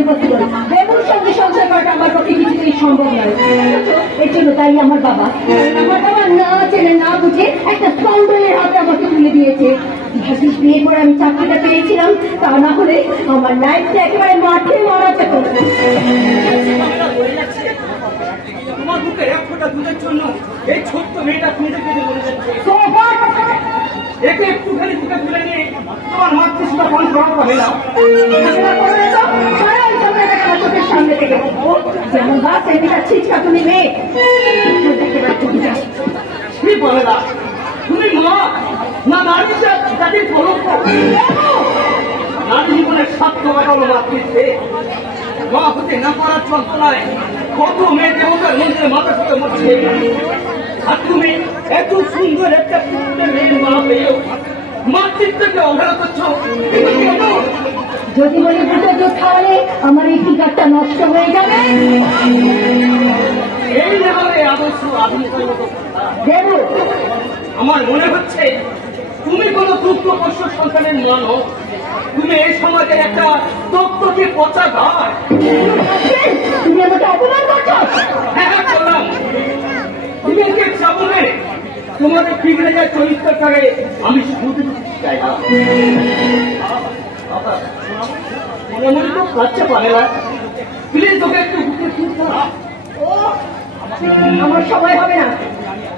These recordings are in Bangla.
ইম্পসিবল। দেবুর সঙ্গে সংসার করাটা আমার পক্ষে কিছুতেই সম্ভব নয়। এর জন্য তাই আমার বাবা না চেনে না বুঝে একটা স্কন্ডলের হাতে আমাকে তুলে দিয়েছে। ভাবিস বিয়ে করে আমি চাকরিটা পেয়েছিলাম, তা না হলে আমার লাইফটা একেবারে মাঠে মারা যেত। তোমার বুকে এক ফোঁটা দুধের জন্য এই ছোট্ট মেয়েটা খুঁজে পেতে বলে যাচ্ছে। একে একটুখানি বুকে তুলে নিয়ে তোমার মাতৃষ্টা বন্ধ করা হবে না। সামনে থেকে যেমন বা সেদিকা ছিচকা তুমি মেয়ে বলে না, তুমি মা না নারী জাতির কলঙ্ক। নারী জীবনের স্বার্থ কাটানো মাতৃত্বে মা হতে না পারার যন্ত্রণায় কত মেয়ে দেবতার মন্দিরে মাথা থেকে মরছে। আর তুমি এত সুন্দর একটা মেয়ের মা পেয়েও মাতৃত্বকে অবহেলা করছো। যদি বলি দুটো দুধ খাওয়ালে আমার এই ফিগারটা নষ্ট হয়ে যাবে। এই ব্যাপারে আদর্শ আধুনিকের মতো দেব, আমার মনে হচ্ছে তুমি কোন দুঃখ পোষ্য সন্তানের মা নও। তুমি এই সমাজের একটা তত্ত্বকে পচা ঘর। তুমি আমাকে অপমান করছো। হ্যাঁ বললাম, তুমি ওকে চাবলে তোমাদের বিগড়ে যায় চরিত্রটাকে আমি শুধু চাই না। মনে মনে তো কাছে পারে না। প্লিজ ওকে একটু বুকে তুলতে। আমার সময় হবে না,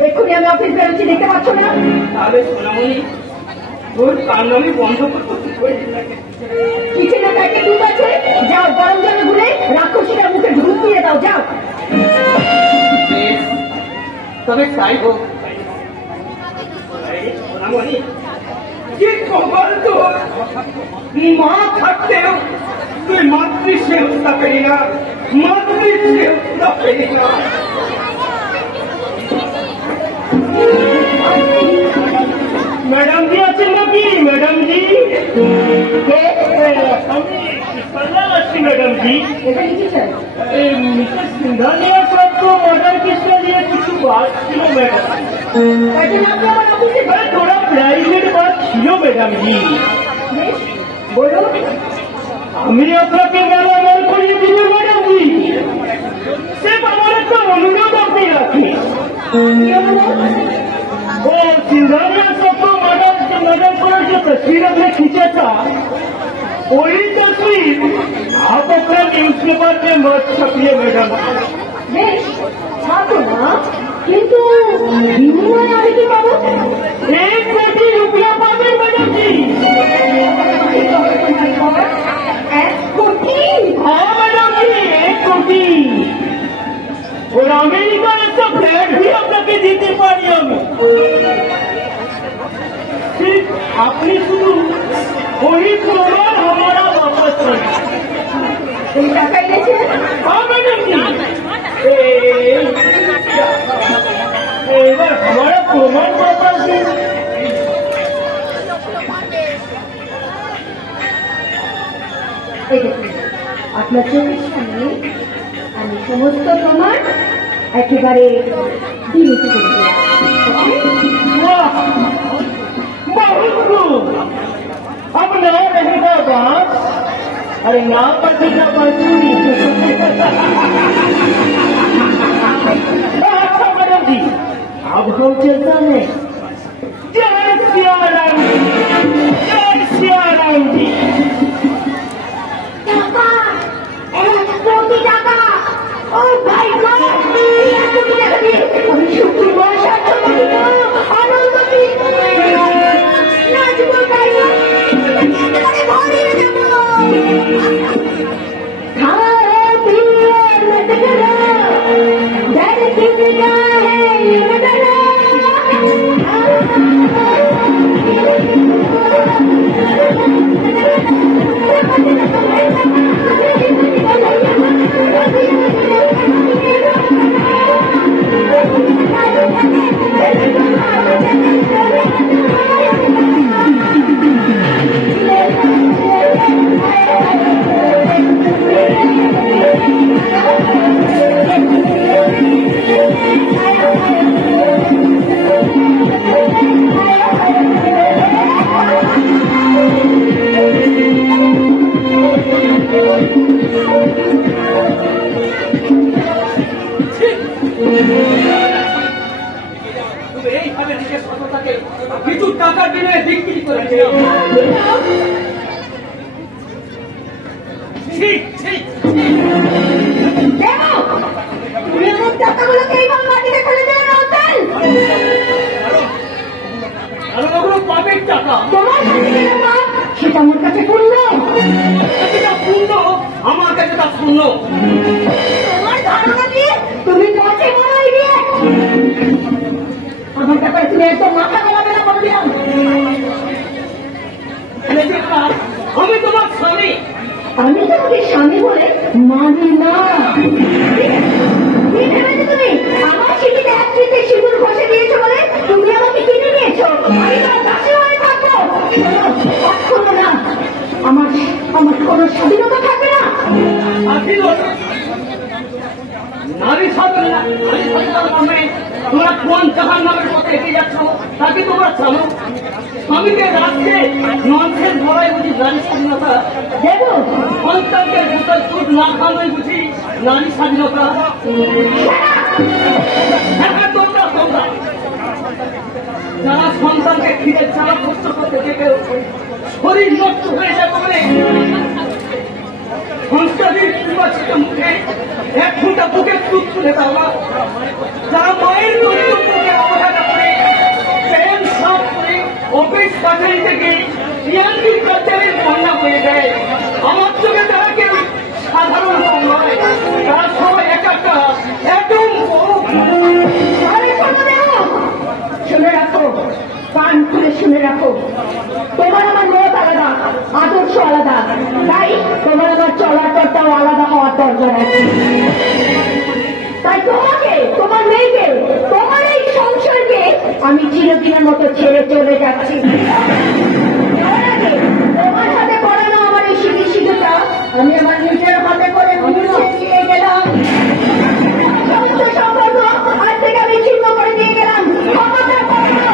এক্ষুনি আমি অফিস বেরোচ্ছি, দেখতে পাচ্ছ না? তাহলে সোনামণি ওর কান্নামি বন্ধ করতে কিছু না থাকে, ঠিক আছে, যাও গরম জলে ঘুরে রাক্ষসীটার মুখে ঢুক দিয়ে দাও, যাও। তবে তাই হোক। সোনামণি কি খবর তোর? মা থাকতেও তুই মাতৃ সেবা পেলি না, মাতৃ সেবা পেলি না। ম্যাডাম জি আছেন নাকি? ম্যাডাম জি আমি আসছি। ম্যাডাম জি मिसेस सिंघानिया साहब को मर्डर किसके लिए कुछ बात ছিল मैडम? थोड़ा प्राइवेट बात ছিল मैडम जी। বলো। আমি আপনাকে মেলা মেল করিয়ে দিব ম্যাডাম জি। सिर्फ আমার একটা অনুরোধ আপনি রাখি। वो सिंघानिया साहब को मर्डर पर जो तस्वीर हमने खींचा था, वही तस्वीर आप अपने न्यूज़पेपर में मत छपिए मैडम। বেশ, ছাপো না, কিন্তু বিনিময়ে আমি কি পাবো? 1 कोटी रुपया पाবে मैडम जी। 1 কোটি? हाँ मैडम जी, 1 कोटी। और अमेरिका একটা ফ্ল্যাট भी আপনাকে দিতে পারি আমি। सिर्फ আপনি শুধু वही प्रमाण हमारा वापस करें। তুমি টাকা এনেছে? हाँ मैडम जी, এবার हमारा प्रमाण वापस दें। এই দেখুন, আপনার চোখের সামনে আমি সমস্ত প্রমাণ একেবারে ডিলিট করে দিলাম। वाह, बहुत खूब। अब न रहेगा बात, अरे ना पड़ेगा मजदूरी। अच्छा मैडम जी, अब हम चलता है। जय सिया राम जी, जय सिया राम जी। টাকা, 1 কোটি টাকা! ও ভাই গো, এই 1 কোটি টাকা দিয়ে আমি সুখী বর্ষার জন্য আনন্দ দিব, নাচবো, গাইবো, একেবারে ভরিয়ে যাবো। খাওয়া পিয়ে মেতে গেলো, ডর কিসে কা হ্যায় ये बताना। তুমি এইভাবে নিজের সততাকে কিছু টাকার বিনিময়ে বিক্রি করেছে। ঠিক ঠিক দেখো, তুমি আমার টাকাগুলোকে এইভাবে মাটিতে ফেলে দেবে না হোসেন। আর ওগুলো পাবেন টাকা, তোমার কাছে যেটা পাপ, সেটা আমার কাছে পূর্ণ। যেটা পূর্ণ আমার কাছে তা শূন্য। তোমার ধারণা দিয়ে তুমি দশে বড়ই দিয়ে আমার ব্যাপারে তুমি একদম মাথা গলাবে না বলে দিলাম। আমি তোমার স্বামী, আমি তোমাকে স্বামী বলে মানি না। কি ভেবেছো তুমি? আমার সিঁড়িতে এক চিঠি সিঁদুর ঘষে দিয়েছো বলে তুমি আমাকে কিনে নিয়েছো? আমি তোমার দাসী হয়ে থাকবো? কখনো না। আমার আমার কোনো স্বাধীনতা থাকবে না। নারী স্বাধীনতা, নারী স্বাধীনতার নামে তোমরা কোন জাহান নামের পথে এগিয়ে যাচ্ছ তাকে তোমরা জানো? স্বামীকে রাখতে ননসেন্স বলাই বুঝি নারী স্বাধীনতা? দেবো সন্তানকে ভেতর দুধ না খাওয়াই বুঝি নারী স্বাধীনতা? হ্যাঁ, তোমরা যারা সন্তানকে খিদে চালা কষ্ট করতে দেখে শরীর নষ্ট হয়ে যাবে বলে সংস্কারের নির্বাচিত মুখে এক ঘন্টা বুকে দুধ তুলে দাও না। যারা মায়ের বক্তব্যকে অবহেলা করে প্রেম সাপ করে অফিস পাঠাই থেকে টিআরপি কালচারের বন্যা হয়ে যায়, আমার চোখে তারা কেউ সাধারণ লোক নয়, তারা সবাই একাটা একদম শুনে রাখো, কান খুলে শুনে রাখো। তোমার আমার মত আলাদা, আদর্শ আলাদা, তাই তোমার আমার চলার পথটাও আলাদা হওয়ার দরকার আছে। তাই তোমাকে, তোমার মেয়েকে, তোমার এই সংসারকে আমি চিরদিনের মতো ছেড়ে চলে যাচ্ছি। তোমার হাতে পড়ানো আমার এই সিঁড়ি সিঁড়িটা আমি আমার নিজের হাতে করে মুছে দিয়ে গেলাম। সমস্ত সম্পর্ক আজ থেকে আমি ছিন্ন করে দিয়ে গেলাম। ক্ষমতা করো না,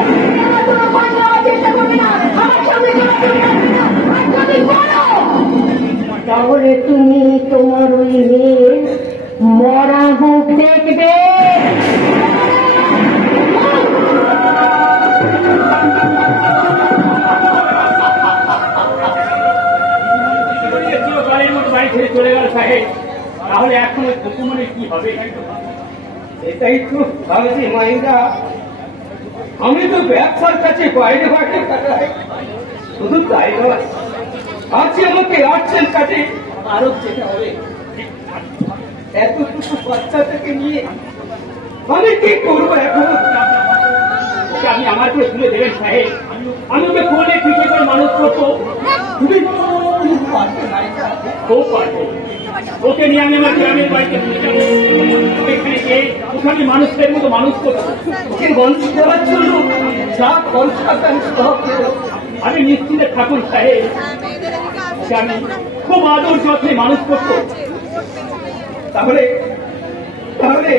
আমার কোনো খোঁজ নেওয়ার চেষ্টা করবে না, আমার সঙ্গে যোগাযোগ করবে না। আর যদি করো তাহলে তুমি তোমার ওই মেয়ের মরা মুখ দেখবে। চিরকালের মতো বাড়ি ছেড়ে চলে গেল সাহেব, তাহলে এখন ওই হুকুমনে কি হবে? এটাই তো ভাবছি মাইরা, আমি তো ব্যবসার কাছে বাইরে বাইরে কাটাই, শুধু তাই নয় আজকে আমাকে আর্টসের কাছে আরব যেতে হবে। এতটুকু বাচ্চাটাকে নিয়ে আমি কি করবো এখন? আপনি আমাকে তুলে দেবেন সাহেব, আমি ওকে কোলে পিঠে করে মানুষ করতো, খুব পারবো। ওকে নিয়ে আমি আমার গ্রামের বাড়িতে এখানে গিয়ে ওকে আমি মানুষদের মতো মানুষ করবো। ওকে মানুষ করার জন্য যা খরচ করতে আমি সব দেবো। আমি নিশ্চিন্তে থাকুন সাহেব, ওকে আমি খুব আদর যত্নে মানুষ করতো। তাহলে তাহলে